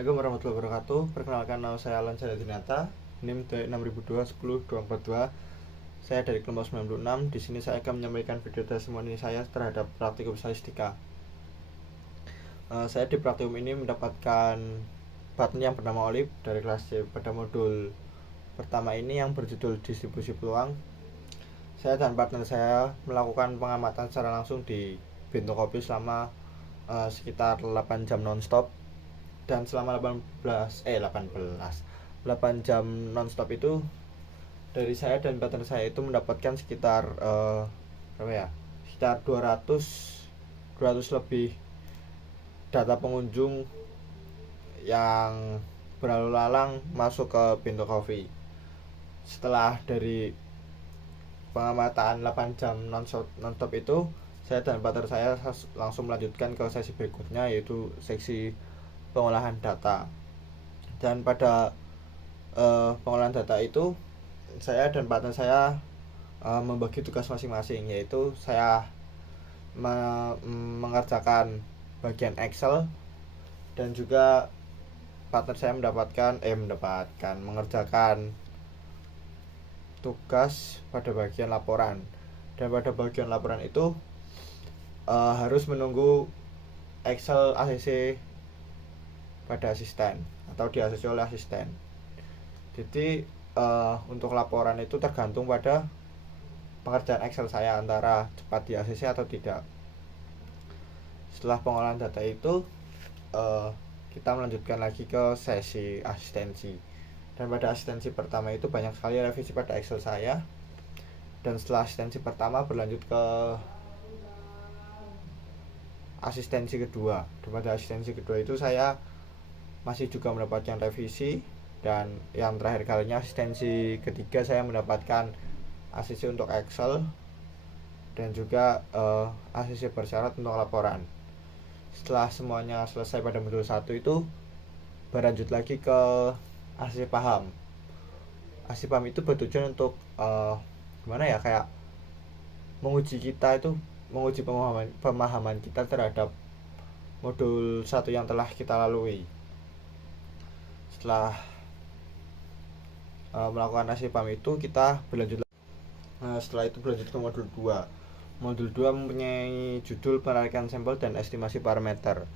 Assalamualaikum warahmatullahi wabarakatuh. Perkenalkan, nama saya Alan Dinata, NIM 6002100242. Saya dari kelompok 96. Di sini saya akan menyampaikan video testimoni saya terhadap praktikum statistika. Saya di praktikum ini mendapatkan partner yang bernama Olive dari kelas C. Pada modul pertama ini yang berjudul distribusi peluang, saya dan partner saya melakukan pengamatan secara langsung di Bento Kopi selama sekitar 8 jam nonstop. Dan selama 8 jam nonstop itu, dari saya dan partner saya itu mendapatkan sekitar sekitar 200 lebih data pengunjung yang berlalu lalang masuk ke Bento Coffee. Setelah dari pengamatan 8 jam nonstop itu, saya dan partner saya langsung melanjutkan ke sesi berikutnya, yaitu seksi pengolahan data. Dan pada pengolahan data itu, saya dan partner saya membagi tugas masing-masing, yaitu saya mengerjakan bagian Excel, dan juga partner saya mengerjakan tugas pada bagian laporan. Dan pada bagian laporan itu harus menunggu Excel ACC pada asisten atau di-ACC oleh asisten. Jadi untuk laporan itu tergantung pada pengerjaan Excel saya, antara cepat di-ACC atau tidak. Setelah pengolahan data itu, kita melanjutkan lagi ke sesi asistensi. Dan pada asistensi pertama itu banyak sekali revisi pada Excel saya. Dan setelah asistensi pertama berlanjut ke asistensi kedua. Dan pada asistensi kedua itu saya masih juga mendapatkan revisi. Dan yang terakhir kalinya asistensi ketiga saya mendapatkan ACC untuk Excel dan juga ACC bersyarat untuk laporan. Setelah semuanya selesai pada modul 1 itu, berlanjut lagi ke ACC paham. ACC paham itu bertujuan untuk kayak menguji kita itu, menguji pemahaman kita terhadap modul 1 yang telah kita lalui. Setelah melakukan ACC paham itu, kita berlanjut. Setelah itu berlanjut ke modul 2. Modul 2 mempunyai judul penarikan sampel dan estimasi parameter.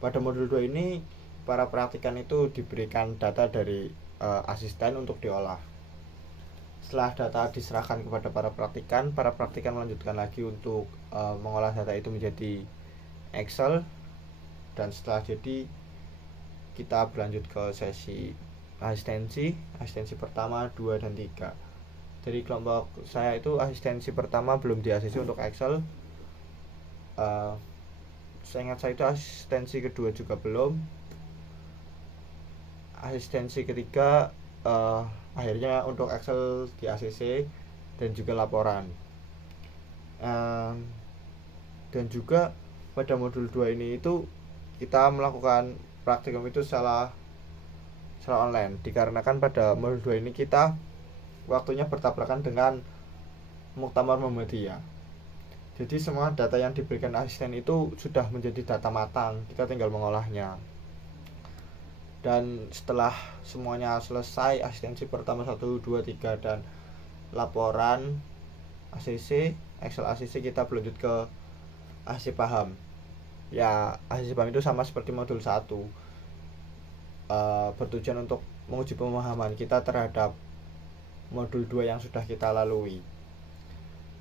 Pada modul 2 ini, para praktikan itu diberikan data dari asisten untuk diolah. Setelah data diserahkan kepada para praktikan melanjutkan lagi untuk mengolah data itu menjadi Excel. Dan setelah jadi, kita berlanjut ke sesi asistensi pertama, 2, dan 3. Dari kelompok saya itu asistensi pertama belum di-ACC untuk Excel. Saya ingat saya itu asistensi kedua juga belum. Asistensi ketiga akhirnya untuk Excel di-ACC dan juga laporan. Dan juga pada modul 2 ini itu kita melakukan praktikum itu secara online, dikarenakan pada modul 2 ini kita waktunya bertabrakan dengan Muktamar Muhammadiyah. Jadi semua data yang diberikan asisten itu sudah menjadi data matang, kita tinggal mengolahnya. Dan setelah semuanya selesai, asistensi pertama 1, 2, 3 dan laporan ACC, Excel ACC, kita berlanjut ke ACC paham. Ya, ACC paham itu sama seperti modul 1, bertujuan untuk menguji pemahaman kita terhadap modul 2 yang sudah kita lalui.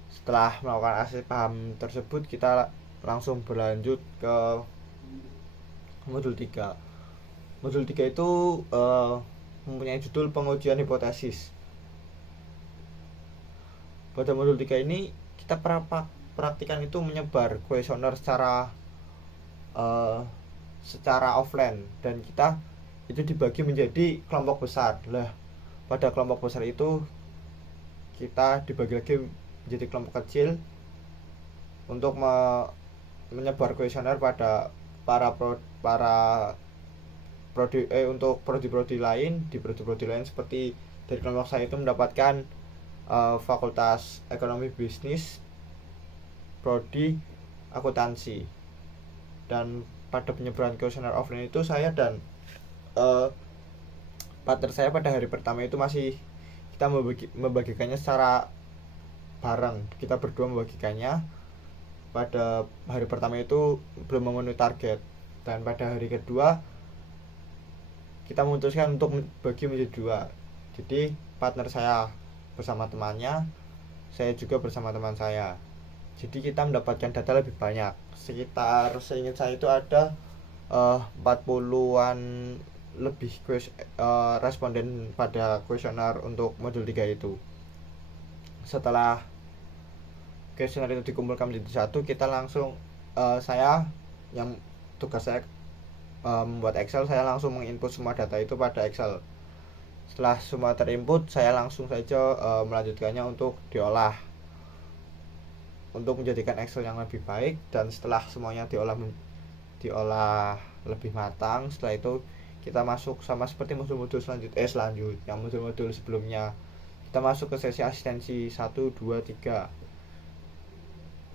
Setelah melakukan ACC paham tersebut, kita langsung berlanjut ke modul 3. Modul 3 itu mempunyai judul pengujian hipotesis. Pada modul 3 ini, kita praktikan itu menyebar kuesioner secara offline, dan kita itu dibagi menjadi kelompok besar. Pada kelompok besar itu kita dibagi lagi menjadi kelompok kecil untuk menyebar kuesioner pada untuk prodi-prodi lain. Di prodi-prodi lain seperti dari kelompok saya itu mendapatkan Fakultas Ekonomi Bisnis, prodi akuntansi. Dan pada penyebaran kuesioner offline itu saya dan uh, partner saya pada hari pertama itu masih kita membagikannya secara bareng, kita berdua membagikannya. Pada hari pertama itu belum memenuhi target, dan pada hari kedua kita memutuskan untuk bagi menjadi dua. Jadi partner saya bersama temannya, saya juga bersama teman saya. Jadi kita mendapatkan data lebih banyak. Sekitar seingat saya itu ada 40-an lebih responden pada kuesioner untuk modul 3 itu. Setelah kuesioner itu dikumpulkan menjadi satu, kita langsung saya yang tugas saya membuat Excel, saya langsung menginput semua data itu pada Excel. Setelah semua terinput, saya langsung saja melanjutkannya untuk diolah, untuk menjadikan Excel yang lebih baik. Dan setelah semuanya diolah lebih matang, setelah itu kita masuk sama seperti modul-modul selanjutnya, modul-modul sebelumnya. Kita masuk ke sesi asistensi 1, 2, 3.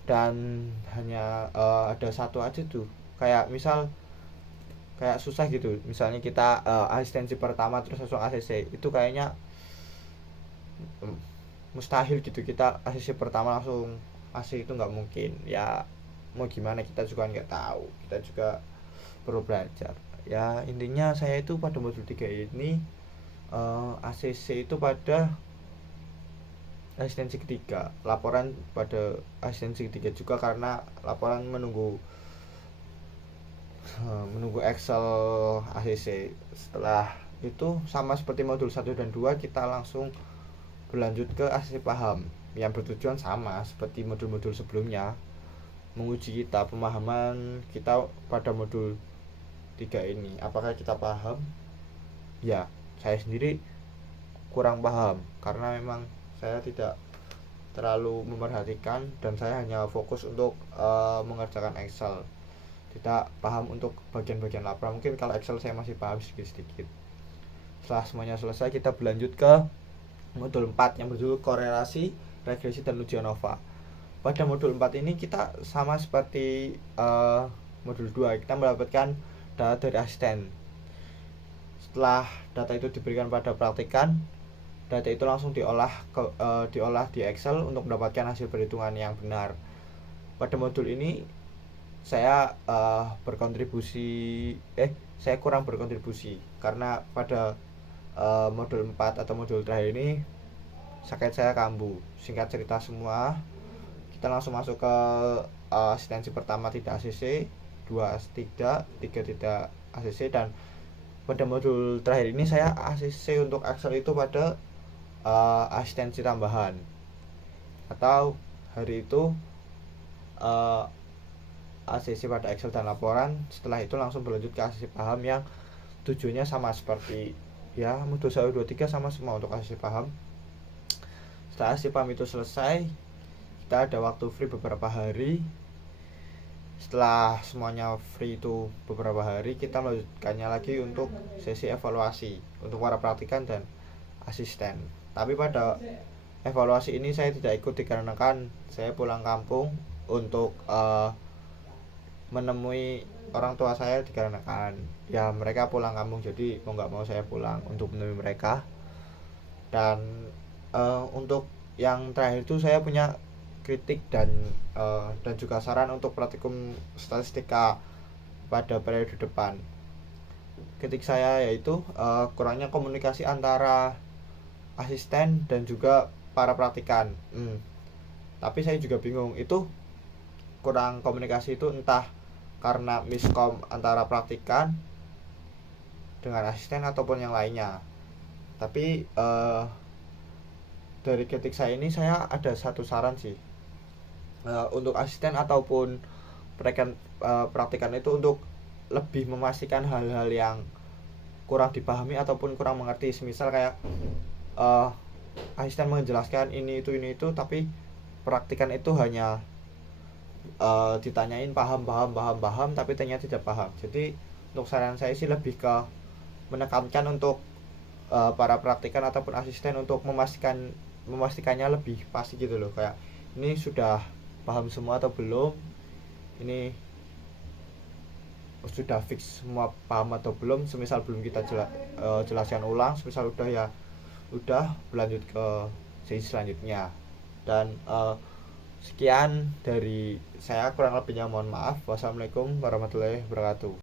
Dan hanya ada satu aja tuh, kayak susah gitu. Misalnya kita asistensi pertama terus langsung ACC, itu kayaknya mustahil gitu. Kita ACC pertama langsung AC itu nggak mungkin. Ya mau gimana, kita juga nggak tahu, kita juga perlu belajar. Ya intinya saya itu pada modul 3 ini ACC itu pada asistensi ketiga, laporan pada asistensi ketiga juga, karena laporan menunggu Excel ACC. Setelah itu sama seperti modul 1 dan 2, kita langsung berlanjut ke ACC paham, yang bertujuan sama seperti modul-modul sebelumnya, menguji kita pemahaman kita pada modul 3 ini. Apakah kita paham? Ya, saya sendiri kurang paham karena memang saya tidak terlalu memperhatikan dan saya hanya fokus untuk mengerjakan Excel, tidak paham untuk bagian-bagian laporan. Mungkin kalau Excel saya masih paham sedikit-sedikit. Setelah semuanya selesai, kita berlanjut ke modul 4 yang berjudul korelasi, regresi, dan uji ANOVA. Pada modul 4 ini kita sama seperti modul 2, kita mendapatkan data dari asisten. Setelah data itu diberikan pada praktikan, data itu langsung diolah di Excel untuk mendapatkan hasil perhitungan yang benar. Pada modul ini saya kurang berkontribusi karena pada modul 4 atau modul terakhir ini sakit saya kambuh. Singkat cerita semua, kita langsung masuk ke asistensi pertama tidak ACC, 2 tidak, 3 tidak ACC, dan pada modul terakhir ini saya ACC untuk Excel itu pada asistensi tambahan, atau hari itu ACC pada Excel dan laporan. Setelah itu langsung berlanjut ke ACC paham yang tujuannya sama seperti ya modul 1, 2, 3 sama semua untuk ACC paham. Setelah ACC paham itu selesai, kita ada waktu free beberapa hari. Setelah semuanya free itu beberapa hari, kita melanjutkannya lagi untuk sesi evaluasi untuk para praktikan dan asisten. Tapi pada evaluasi ini saya tidak ikut dikarenakan saya pulang kampung untuk menemui orang tua saya, dikarenakan ya mereka pulang kampung, jadi mau nggak mau saya pulang untuk menemui mereka. Dan untuk yang terakhir itu saya punya kritik dan juga saran untuk praktikum statistika pada periode depan. Kritik saya yaitu kurangnya komunikasi antara asisten dan juga para praktikan. Tapi saya juga bingung, itu kurang komunikasi itu entah karena miskom antara praktikan dengan asisten ataupun yang lainnya. Tapi dari kritik saya ini saya ada satu saran sih. Untuk asisten ataupun praktikan itu untuk lebih memastikan hal-hal yang kurang dipahami ataupun kurang mengerti. Semisal kayak asisten menjelaskan ini itu, tapi praktikan itu hanya ditanyain paham, tapi ternyata tidak paham. Jadi untuk saran saya sih lebih ke menekankan untuk para praktikan ataupun asisten untuk memastikannya lebih pasti gitu loh, kayak ini sudah paham semua atau belum, ini sudah fix semua paham atau belum, semisal belum kita jelaskan ulang, semisal udah ya udah berlanjut ke sesi selanjutnya. Dan sekian dari saya, kurang lebihnya mohon maaf. Wassalamualaikum warahmatullahi wabarakatuh.